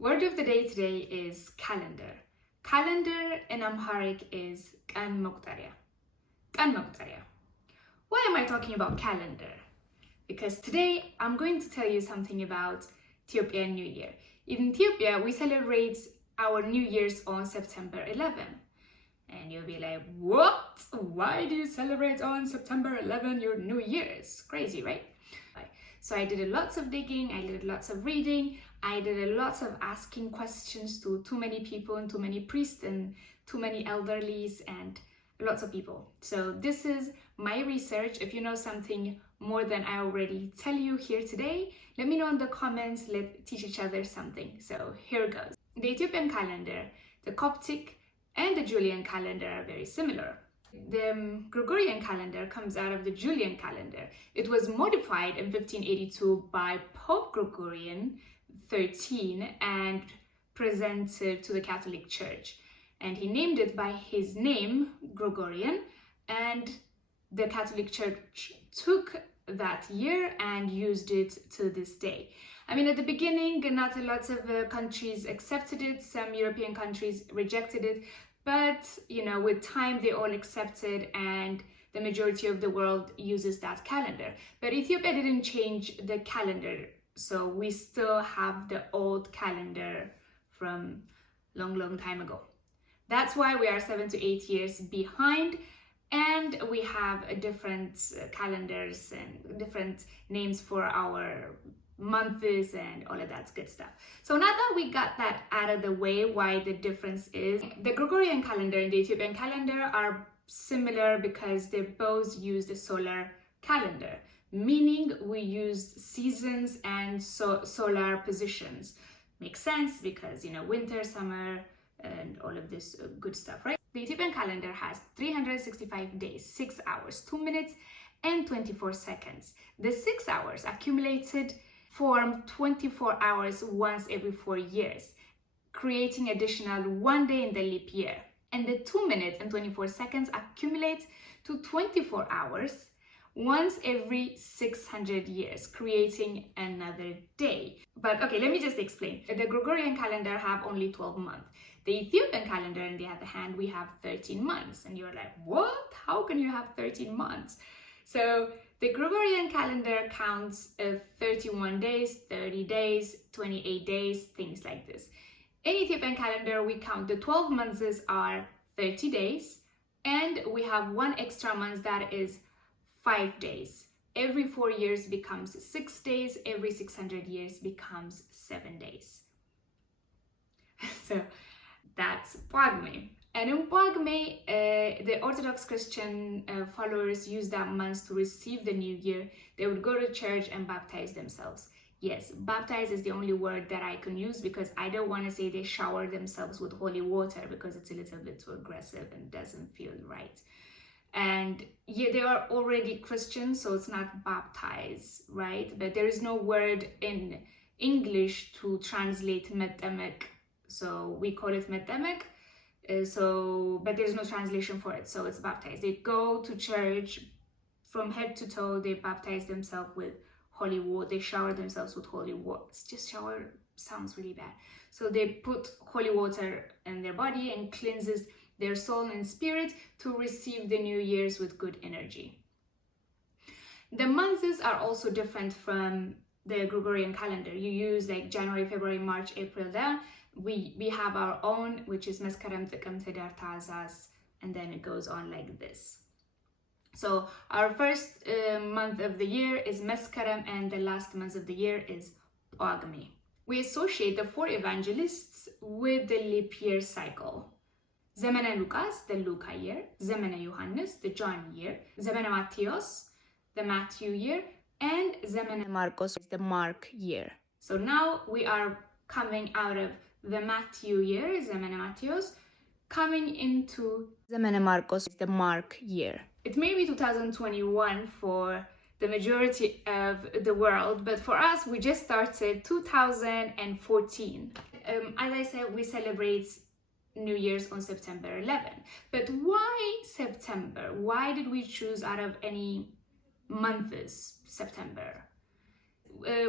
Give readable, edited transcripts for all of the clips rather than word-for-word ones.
Word of the day today is calendar. Calendar in Amharic is Qan Moqtarya. Qan Moqtarya. Why am I talking about calendar? Because today I'm going to tell you something about Ethiopian New Year. In Ethiopia, we celebrate our New Year's on September 11. And you'll be like, what? Why do you celebrate on September 11 your New Year's? Crazy, right? So I did lots of digging, I did lots of reading, I did lots of asking questions to too many people and too many priests and too many elderlies and lots of people. So this is my research. If you know something more than I already tell you here today, let me know in the comments. Let's teach each other something. So here goes. The Ethiopian calendar, the Coptic and the Julian calendar are very similar. The Gregorian calendar comes out of the Julian calendar. It was modified in 1582 by Pope Gregorian XIII and presented to the Catholic Church. And he named it by his name, Gregorian, and the Catholic Church took that year and used it to this day. I mean, at the beginning, not a lot of countries accepted it. Some European countries rejected it. But, you know, with time, they all accepted and the majority of the world uses that calendar. But Ethiopia didn't change the calendar. So we still have the old calendar from long time ago. That's why we are 7 to 8 years behind. And we have different calendars and different names for our months and all of that good stuff. So now that we got that out of the way, why the difference is, the Gregorian calendar and the Ethiopian calendar are similar because they both use the solar calendar, meaning we use seasons and solar positions. Makes sense because, you know, winter, summer, and all of this good stuff, right? The Ethiopian calendar has 365 days, 6 hours, 2 minutes, and 24 seconds. The 6 hours accumulated form 24 hours once every 4 years, creating additional 1 day in the leap year. And the 2 minutes and 24 seconds accumulate to 24 hours once every 600 years, creating another day. But okay, let me just explain. The Gregorian calendar have only 12 months. The Ethiopian calendar, on the other hand, we have 13 months. And you're like, what? How can you have 13 months? So the Gregorian calendar counts 31 days, 30 days, 28 days, things like this. In Ethiopian calendar, we count the 12 months are 30 days, and we have one extra month that is 5 days. Every 4 years becomes 6 days, every 600 years becomes 7 days. So that's Pagme. And in Pagme, the Orthodox Christian followers use that month to receive the new year. They would go to church and baptize themselves. Yes, baptize is the only word that I can use because I don't want to say they shower themselves with holy water because it's a little bit too aggressive and doesn't feel right. And yeah, they are already Christian, so it's not baptize, right? But there is no word in English to translate metemek. So we call it metemek. But there's no translation for it, so it's baptized. They go to church from head to toe, they baptize themselves with holy water, they shower themselves with holy water. It's just shower sounds really bad. So they put holy water in their body and cleanses their soul and spirit to receive the New Year's with good energy. The months are also different from the Gregorian calendar. You use like January, February, March, April there. We have our own, which is Meskerem, Tikimt, Hidar, Tahsas, and then it goes on like this. So our first month of the year is Meskerem, and the last month of the year is Pagme. We associate the 4 evangelists with the leap year cycle. Zemene Lucas, the Luca year, Zemene Johannes, the John year, Zemene Matthios, the Matthew year, and Zemene Marcos, the Mark year. So now we are coming out of the Matthew year, Zemene Matthios, coming into Zemene Marcos, the Mark year. It may be 2021 for the majority of the world, but for us, we just started 2014. As I said, we celebrate New Year's on September 11. But why September? Why did we choose out of any months September?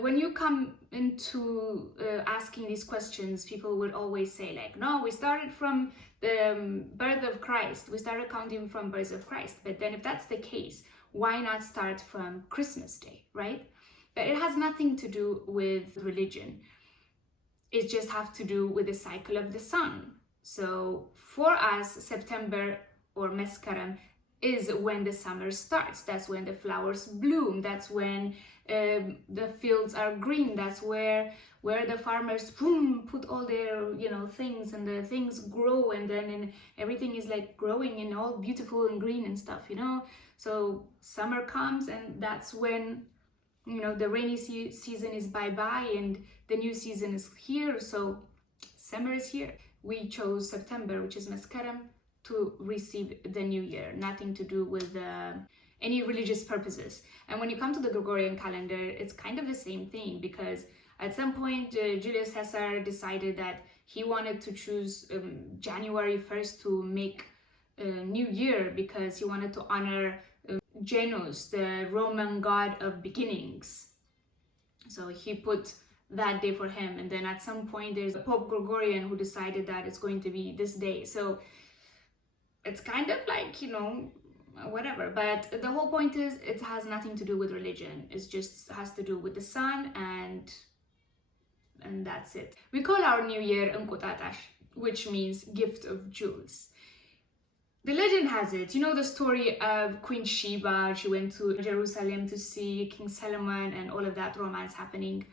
when you come into asking these questions, people would always say like, no, we started from the birth of Christ. We started counting from birth of Christ. But then if that's the case, why not start from Christmas Day, right? But it has nothing to do with religion. It just has to do with the cycle of the sun. So for us, September or Meskerem is when the summer starts. That's when the flowers bloom. That's when the fields are green. That's where the farmers put all their things, and the things grow, and then everything is like growing and all beautiful and green and stuff. So summer comes, and that's when the rainy season is bye-bye and the new season is here. So summer is here. We chose September, which is Meskerem, to receive the new year. Nothing to do with any religious purposes. And when you come to the Gregorian calendar, it's kind of the same thing, because at some point Julius Caesar decided that he wanted to choose January 1st to make a new year, because he wanted to honor Janus, the Roman god of beginnings. So he put that day for him, and then at some point there's Pope Gregorian who decided that it's going to be this day. So it's kind of like, whatever. But the whole point is, it has nothing to do with religion. It just has to do with the sun, and that's it. We call our new year Enqutatash, which means gift of jewels. The legend has it, the story of Queen Sheba. She went to Jerusalem to see King Solomon and all of that romance happening.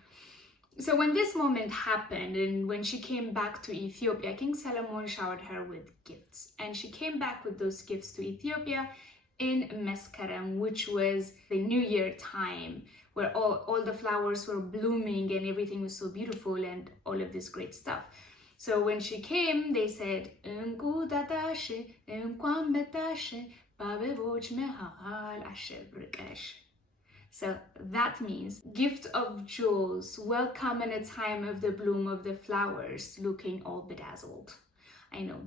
So when this moment happened, and when she came back to Ethiopia, King Solomon showered her with gifts. And she came back with those gifts to Ethiopia in Meskerem, which was the New Year time, where all the flowers were blooming and everything was so beautiful and all of this great stuff. So when she came, they said, so that means gift of jewels, welcome in a time of the bloom of the flowers, looking all bedazzled. I know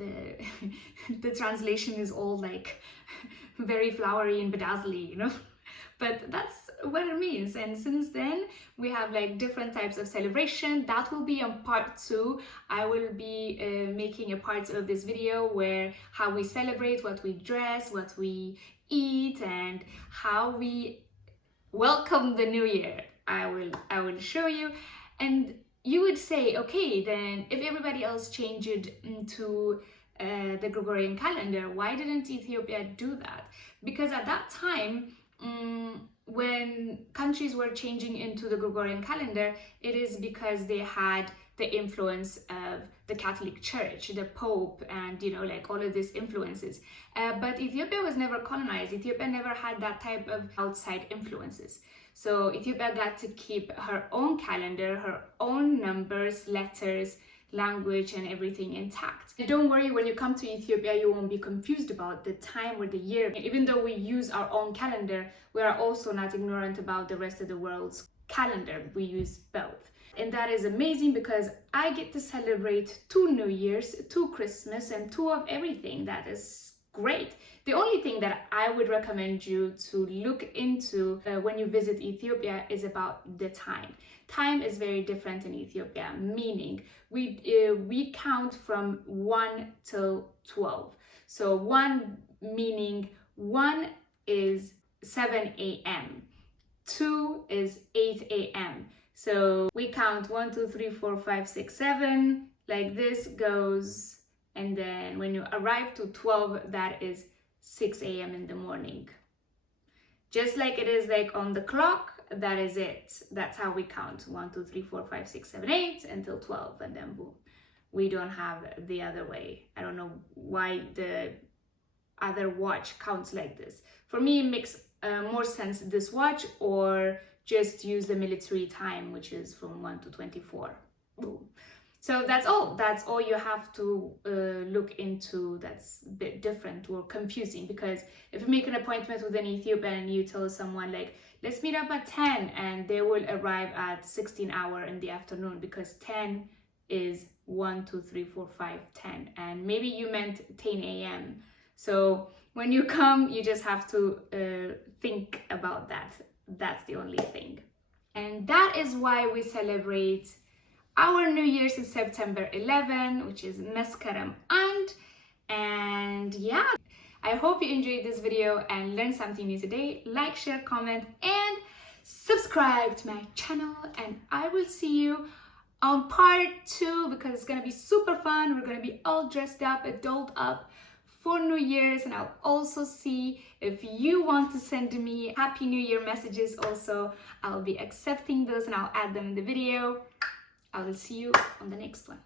the translation is all like very flowery and bedazzly, but that's what it means. And since then we have like different types of celebration. That will be on part 2. I will be making a part of this video where how we celebrate, what we dress, what we eat, and how we welcome the new year. I will show you. And you would say, okay, then if everybody else changed it into the Gregorian calendar, why didn't Ethiopia do that? Because at that time, when countries were changing into the Gregorian calendar, it is because they had the influence of the Catholic Church, the Pope, and like all of these influences. But Ethiopia was never colonized. Ethiopia never had that type of outside influences. So Ethiopia got to keep her own calendar, her own numbers, letters, language, and everything intact. And don't worry, when you come to Ethiopia, you won't be confused about the time or the year. Even though we use our own calendar, we are also not ignorant about the rest of the world's calendar. We use both. And that is amazing, because I get to celebrate 2 New Years, 2 Christmas, and 2 of everything. That is great. The only thing that I would recommend you to look into when you visit Ethiopia is about the time. Time is very different in Ethiopia, meaning we count from 1 till 12. So 1 meaning 1 is 7 a.m. 2 is 8 a.m. So we count 1, 2, 3, 4, 5, 6, 7, like this goes. And then when you arrive to 12, that is 6 a.m. in the morning. Just like it is like on the clock, that is it. That's how we count. 1, 2, 3, 4, 5, 6, 7, 8 until 12, and then boom. We don't have the other way. I don't know why the other watch counts like this. For me, it makes more sense this watch, or just use the military time, which is from 1 to 24. Boom. So that's all you have to look into. That's a bit different or confusing, because if you make an appointment with an Ethiopian and you tell someone like, let's meet up at 10, and they will arrive at 16 hours in the afternoon, because 10 is 1, 2, 3, 4, 5, 10, and maybe you meant 10 a.m. So when you come, you just have to think about that. That's the only thing. And that is why we celebrate our New Year's is September 11, which is Meskerem. And yeah, I hope you enjoyed this video and learned something new today. Like, share, comment, and subscribe to my channel. And I will see you on part 2 because it's gonna be super fun. We're gonna be all dressed up, dolled up for New Year's, and I'll also see if you want to send me Happy New Year messages also. I'll be accepting those and I'll add them in the video. I will see you on the next one.